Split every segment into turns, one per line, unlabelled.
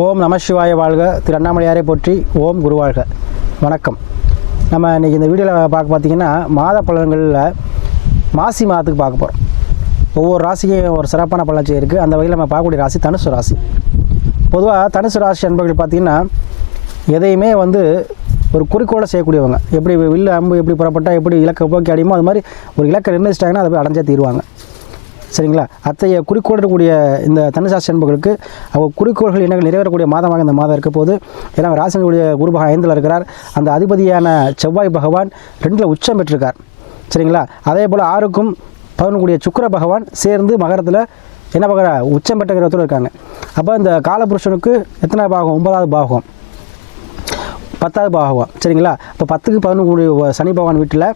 ஓம் நமசிவாய வாழ்க திரு அண்ணாமலையாரை போற்றி ஓம் குருவாழ்க வணக்கம் நம்ம இன்றைக்கி இந்த வீடியோவில் பார்க்க பார்த்திங்கன்னா மாத பலன்களில் மாசி மாதத்துக்கு பார்க்க போகிறோம் ஒவ்வொரு ராசிக்கும் ஒரு சிறப்பான பலனாச்சு இருக்குது அந்த வகையில் நம்ம பார்க்கக்கூடிய ராசி தனுசு ராசி பொதுவாக தனுசு ராசி அன்பர்கள் பார்த்திங்கன்னா எதையுமே வந்து ஒரு குறிக்கோளை செய்யக்கூடியவங்க எப்படி வில்லு அம்பு எப்படி புறப்பட்டால் எப்படி இலக்கை போக்கி அடியுமோ அது மாதிரி ஒரு இலக்கை நிர்ணயிச்சிட்டாங்கன்னா அதை போய் அடைஞ்சே தீருவாங்க சரிங்களா அத்தகைய குறிக்கோடக்கூடிய இந்த தனுசாசி அன்பர்களுக்கு அவர் குறிக்கோள்கள் என்ன நிறைவேறக்கூடிய மாதமாக இந்த மாதம் இருக்க போது ஏன்னா ராசனுடைய குருபகா ஐந்தில் இருக்கிறார் அந்த அதிபதியான செவ்வாய் பகவான் ரெண்டில் உச்சம் பெற்றிருக்கார் சரிங்களா அதே போல் ஆறுக்கும் பதினொன்றுடைய சுக்கர பகவான் சேர்ந்து மகரத்தில் என்ன பார்க்குற உச்சம் பெற்ற கிரகத்தோடு இருக்காங்க அப்போ இந்த காலபுருஷனுக்கு எத்தனை பாகம் ஒன்பதாவது பாகம் பத்தாவது பாகவம் சரிங்களா இப்போ பத்துக்கு பதினொன்று சனி பகவான் வீட்டில்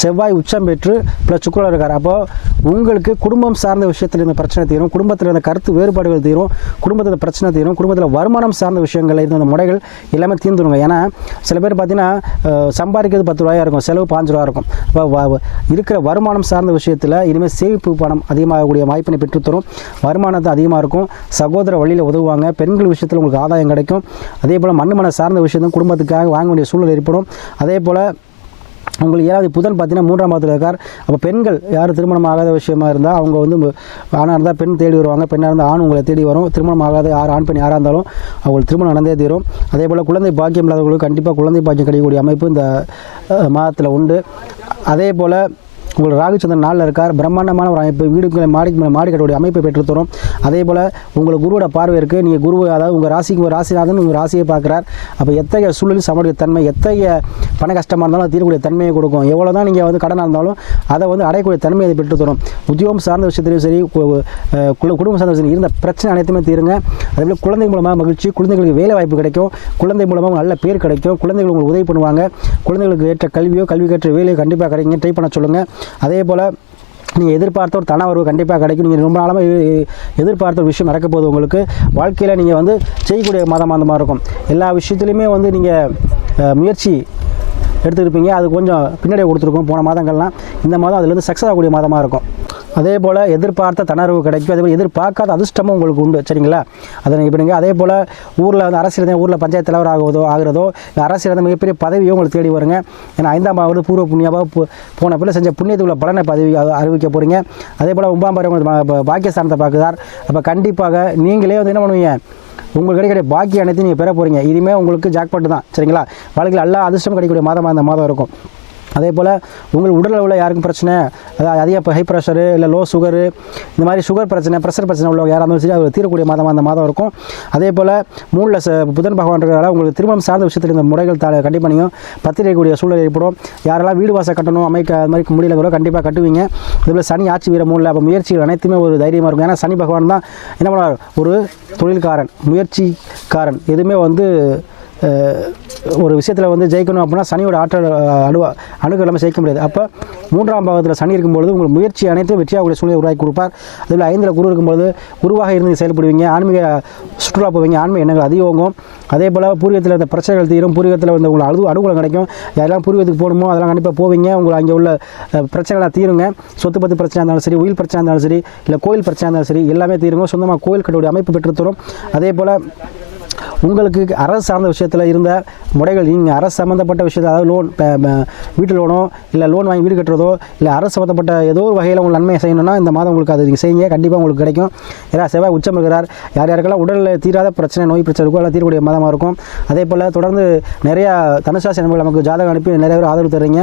செவ்வாய் உச்சம் பெற்று ப்ளஸ் சுக்கரன் இருக்கார் அப்போது உங்களுக்கு குடும்பம் சார்ந்த விஷயத்தில் இருந்த பிரச்சனை தீரும் குடும்பத்தில் இருந்த கருத்து வேறுபாடுகள் தீரும் குடும்பத்தில் பிரச்சனை தீரும் குடும்பத்தில் வருமானம் சார்ந்த விஷயங்கள் இருந்த முறைகள் எல்லாமே தீர்ந்துருங்க ஏன்னா சில பேர் பார்த்தீங்கன்னா சம்பாதிக்கிறது பத்து ரூபாயாக இருக்கும் செலவு பாஞ்சு ரூபா இருக்கும் இப்போ இருக்கிற வருமானம் சார்ந்த விஷயத்தில் இனிமேல் சேமிப்பு பணம் அதிகமாகக்கூடிய வாய்ப்பினை பெற்றுத்தரும் வருமானத்தை அதிகமாக இருக்கும் சகோதர வழியில் உதவுவாங்க பெண்கள் விஷயத்தில் உங்களுக்கு ஆதாயம் கிடைக்கும் அதே போல் மண் மன சார்ந்த விஷயத்தும் குடும்பத்துக்கு வாங்க வேண்டிய சூழல் ஏற்படும் அதே போல் உங்களுக்கு ஏழாவது புதன் பார்த்தீங்கன்னா மூன்றாம் பாதத்தில் இருக்கார் அப்போ பெண்கள் யார் திருமணம் ஆகாத விஷயமா இருந்தால் அவங்க வந்து ஆணாக இருந்தால் பெண் தேடி வருவாங்க பெண்ணாக இருந்தால் ஆண் உங்களை தேடி வரும் திருமணம் ஆகாத யார் ஆண் பெண் யாராக இருந்தாலும் அவங்களுக்கு திருமணம் நடந்தே தீரும் அதே போல் குழந்தை பாக்கியம் இல்லாதவங்களுக்கு கண்டிப்பாக குழந்தை பாக்கியம் கிடைக்கக்கூடிய அமைப்பு இந்த மாதத்தில் உண்டு அதே போல் உங்களுக்கு ராகுச்சந்திரன் நாளில் இருக்கார் பிரம்மாண்டமான ஒரு அமைப்பு வீடுகளை மாடி மாடி கட்டுடைய அமைப்பை பெற்றுத்தரும் அதே போல் உங்கள் குருவோட பார்வை இருக்குது நீங்கள் குரு அதாவது உங்கள் ராசிக்கு ஒரு ராசிநாதன் உங்கள் ராசியை பார்க்குறார் அப்போ எத்தகைய சூழலில் சமூக தன்மை எத்தகைய பண கஷ்டமாக இருந்தாலும் தீரக்கூடிய தன்மையை கொடுக்கும் எவ்வளோ தான் நீங்கள் வந்து கடனாக இருந்தாலும் அதை வந்து அடையக்கூடிய தன்மையை அதை பெற்றுத்தரும் உத்தியோகம் சார்ந்த விஷயத்திலையும் சரி குடும்பம் சார்ந்த விஷயம் இருந்த பிரச்சனை அனைத்துமே தீருங்க அதே போல் குழந்தை மூலமாக மகிழ்ச்சி குழந்தைகளுக்கு வேலை வாய்ப்பு கிடைக்கும் குழந்தை மூலமாக நல்ல பேர் கிடைக்கும் குழந்தைகள் உங்களுக்கு உதவி பண்ணுவாங்க குழந்தைகளுக்கு ஏற்ற கல்வியோ கல்வி கற்ற வேலையோ கண்டிப்பாக கிடைக்குங்க ட்ரை பண்ண சொல்லுங்கள் அதே போல் நீங்கள் எதிர்பார்த்த ஒரு தன வரவு கண்டிப்பாக கிடைக்கும் நீங்கள் ரொம்ப நாளாக எதிர்பார்த்த ஒரு விஷயம் நடக்க போகுது உங்களுக்கு வாழ்க்கையில் நீங்கள் வந்து செய்யக்கூடிய மாதம் அந்த மாதிரி இருக்கும் எல்லா விஷயத்துலையுமே வந்து நீங்கள் முயற்சி எடுத்துருப்பீங்க அது கொஞ்சம் பின்னாடியே கொடுத்துருக்கும் போன மாதங்கள்லாம் இந்த மாதம் அதுலேருந்து சக்ஸஸ் ஆகக்கூடிய மாதமாக இருக்கும் அதே போல் எதிர்பார்த்த தனர்வு கிடைக்கும் அதே போல் எதிர்பார்க்காத அதிர்ஷ்டமும் உங்களுக்கு உண்டு சரிங்களா அதை நீங்கள் பண்ணுங்கள் அதே போல் ஊரில் வந்து அரசியல் ஊரில் பஞ்சாயத்து தலைவர் ஆகுவதோ ஆகிறதோ இல்லை அரசியல் மிகப்பெரிய பதவியும் உங்களுக்கு தேடி வருங்க ஏன்னா ஐந்தாம் பாவது பூர்வ புண்ணியமாக போன பிள்ளை செஞ்ச புண்ணியத்துக்குள்ள பலனை பதவி அறிவிக்க போகிறீங்க அதே போல் ஒன்பாம் பாரு உங்களுக்கு பாக்கியஸ்தானத்தை பார்க்குறார் அப்போ கண்டிப்பாக நீங்களே வந்து என்ன பண்ணுவீங்க உங்களுக்கு கிடைக்கிற பாக்கி அனைத்தையும் நீங்கள் பெற போகிறீங்க இனிமேல் உங்களுக்கு ஜாக்பாட்டு தான் சரிங்களா வாழ்க்கையில் எல்லா அதிர்ஷ்டம் கிடைக்கக்கூடிய மாதமாக அந்த மாதம் இருக்கும் அதே போல் உங்கள் உடல் அளவில் யாருக்கும் பிரச்சனை அதாவது அதிக ஹை ப்ரெஷரு இல்லை லோ சுகரு இந்த மாதிரி சுகர் பிரச்சனை ப்ரெஷர் பிரச்சனை உள்ளவங்க யாராக இருந்தாலும் சரி அது தீரக்கூடிய மாதம் அந்த மாதம் இருக்கும் அதே போல் மூணில் புதன் பகவான் இருக்கிறதால உங்களுக்கு திருமணம் சார்ந்த விஷயத்தில் இந்த முறைகள் த கண்டிப்பாக நீங்கள் பத்திரிக்கக்கூடிய சூழல் ஏற்படும் யாரெல்லாம் வீடு வாசல் கட்டணும் அமைக்க அது மாதிரி முடியல கூட கண்டிப்பாக கட்டுவீங்க போல் சனி ஆட்சி வீர மூணில் அப்போ முயற்சிகள் அனைத்துமே ஒரு தைரியமாக இருக்கும் ஏன்னா சனி பகவான் தான் என்ன பண்ணுவார் ஒரு தொழில்காரன் முயற்சிக்காரன் எதுவுமே வந்து ஒரு விஷயத்தில் வந்து ஜெயிக்கணும் அப்படின்னா சனியோட ஆற்றல் அணுவா அணுகலாமல் ஜெயிக்க முடியாது அப்போ மூன்றாம் பாவத்தில் சனி இருக்கும்பொழுது உங்கள் முயற்சி அனைத்தும் வெற்றியாகக்கூடிய சூழ்நிலை உருவாக்கி கொடுப்பார் அதில் ஐந்தில் குரு இருக்கும்போது குருவாக இருந்து செயல்படுவீங்க ஆன்மீக சுற்றுலா போவீங்க ஆன்மீக எண்ணங்கள் அதிகமாகும் அதே போல் பூர்வீகத்தில் இந்த பிரச்சனைகள் தீரும் பூர்வீகத்தில் வந்து உங்களுக்கு அழுது அனுகூலம் கிடைக்கும் யாரெல்லாம் பூர்வீகத்துக்கு போகணுமோ அதெல்லாம் கண்டிப்பாக போவீங்க உங்களை அங்கே உள்ள பிரச்சனைகளாக தீருங்க சொத்து பத்து பிரச்சனை இருந்தாலும் சரி உயிர் பிரச்சனை இருந்தாலும் சரி இல்லை கோயில் பிரச்சனை இருந்தாலும் சரி எல்லாமே தீருங்க சொந்தமாக கோயில் கட்டுடைய அமைப்பு பெற்றுத்தரும் அதே போல் உங்களுக்கு அரசு சார்ந்த விஷயத்தில் இருந்த முறைகள் நீங்கள் அரசு சம்மந்தப்பட்ட விஷயத்தில் அதாவது லோன் வீட்டு லோனோ இல்லை லோன் வாங்கி வீடு கட்டுறதோ இல்லை அரசு சம்மந்தப்பட்ட ஏதோ ஒரு வகையில் உங்களுக்கு நன்மையை செய்யணும்னா இந்த மாதம் உங்களுக்கு அது நீங்கள் செய்யுங்க கண்டிப்பாக உங்களுக்கு கிடைக்கும் ஏன்னா செவ்வாய் உச்சம் இருக்கிறார் யார் யாருக்கெல்லாம் உடலில் தீராத பிரச்சனை நோய் பிரச்சனை இருக்கும் அதெல்லாம் தீரக்கூடிய மாதமாக இருக்கும் அதே போல் தொடர்ந்து நிறையா தனுசாசி நண்பர்கள் நமக்கு ஜாதகம் அனுப்பி நிறைய பேர் ஆதரவு தர்றீங்க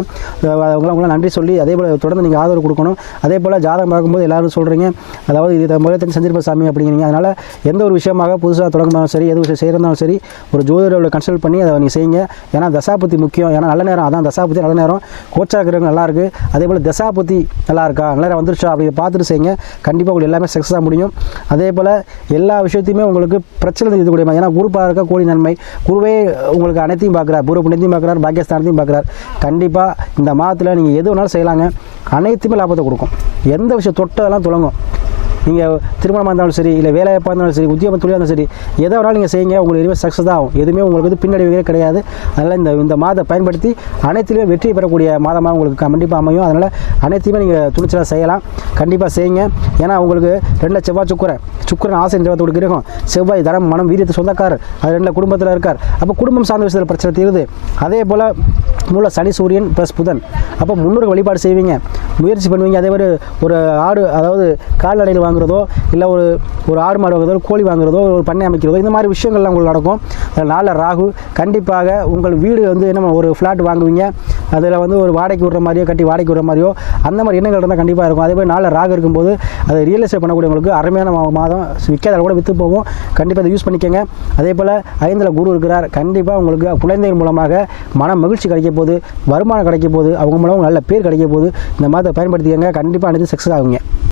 அவங்களாம் உங்களை நன்றி சொல்லி அதே போல் தொடர்ந்து நீங்கள் ஆதரவு கொடுக்கணும் அதே போல் ஜாதகம் பார்க்கும்போது எல்லோரும் சொல்கிறீங்க அதாவது இது முதலத்தின் செஞ்சிருப்ப சாமி அப்படிங்கிறீங்க அதனால் எந்த ஒரு விஷயமாக புதுசாக தொடங்கினாலும் சரி எது விஷயம் செய்கிற இருந்தாலும் சரி ஒரு ஜோதிடோட கன்சல்ட் பண்ணி அதை நீங்கள் செய்யுங்க ஏன்னா பற்றி முக்கியம் ஏன்னா நல்ல நேரம் அதான் பற்றி நல்ல நேரம் கோச்சாக இருக்கிறவங்க நல்லாயிருக்கு அதே போல் பற்றி நல்லா இருக்கா நல்ல நேரம் வந்துருச்சா அப்படி பார்த்துட்டு செய்யுங்க கண்டிப்பாக உங்களுக்கு எல்லாமே சக்ஸஸாக முடியும் அதே போல் எல்லா விஷயத்தையுமே உங்களுக்கு பிரச்சனை இருக்கக்கூடிய ஏன்னா குருப்பாக இருக்க கோழி நன்மை குருவே உங்களுக்கு அனைத்தையும் பார்க்குறார் குரு புண்ணியத்தையும் பார்க்குறார் பாகியஸ்தானத்தையும் பார்க்குறார் கண்டிப்பாக இந்த மாதத்தில் நீங்கள் எது வேணாலும் செய்யலாங்க அனைத்துமே லாபத்தை கொடுக்கும் எந்த விஷயம் தொட்டதெல்லாம் தொடங்கும் நீங்கள் திருமணமாக இருந்தாலும் சரி இல்லை வேலைவாய்ப்பாக இருந்தாலும் சரி உத்தியோகம் தொழிலாக இருந்தாலும் சரி எதை வேணாலும் நீங்கள் செய்யுங்க உங்களுக்கு எதுவுமே சக்ஸஸ் தான் ஆகும் எதுவுமே உங்களுக்கு வந்து பின்னடைவுகளே கிடையாது அதனால் இந்த இந்த மாதத்தை பயன்படுத்தி அனைத்துலேயும் வெற்றி பெறக்கூடிய மாதமாக உங்களுக்கு கண்டிப்பாக அமையும் அதனால் அனைத்தையுமே நீங்கள் துணிச்சலாக செய்யலாம் கண்டிப்பாக செய்யுங்க ஏன்னா உங்களுக்கு ரெண்டில் செவ்வாய் சுக்கரை சுக்கரன் ஆசை நிறுவத்தோடு கிரகம் செவ்வாய் தரம் மனம் வீரியத்தை சொந்தக்காரர் அது ரெண்டில் குடும்பத்தில் இருக்கார் அப்போ குடும்பம் சார்ந்த விஷயத்தில் பிரச்சனை தீருது அதே போல் மூல சனி சூரியன் ப்ளஸ் புதன் அப்போ முன்னூறு வழிபாடு செய்வீங்க முயற்சி பண்ணுவீங்க அதே மாதிரி ஒரு ஆடு அதாவது கால்நடையில் வாங்குறதோ இல்லை ஒரு ஒரு ஆடு மாடு வாங்குறதோ கோழி வாங்குறதோ ஒரு பண்ணை அமைக்கிறதோ இந்த மாதிரி விஷயங்கள்லாம் உங்களுக்கு நடக்கும் அதில் நாளில் ராகு கண்டிப்பாக உங்கள் வீடு வந்து என்ன ஒரு ஃப்ளாட் வாங்குவீங்க அதில் வந்து ஒரு வாடகைக்கு விடுற மாதிரியோ கட்டி வாடகைக்கு விடுற மாதிரியோ அந்த மாதிரி எண்ணங்கள் இருந்தால் கண்டிப்பாக இருக்கும் அதே மாதிரி நாளில் ராகு இருக்கும்போது அதை ரியல் எஸ்டேட் பண்ணக்கூடியவங்களுக்கு அருமையான மாதம் விற்காதால் கூட விற்று போவோம் கண்டிப்பாக அதை யூஸ் பண்ணிக்கோங்க அதே போல் ஐந்தில் குரு இருக்கிறார் கண்டிப்பாக உங்களுக்கு குழந்தைகள் மூலமாக மன மகிழ்ச்சி கிடைக்க போது வருமானம் கிடைக்க போது அவங்க மூலமாக நல்ல பேர் கிடைக்க போது இந்த மாதிரி அதை பயன்படுத்திக்கங்க கண்டிப்பாக அனைத்து சக்ஸஸ் ஆகுங்க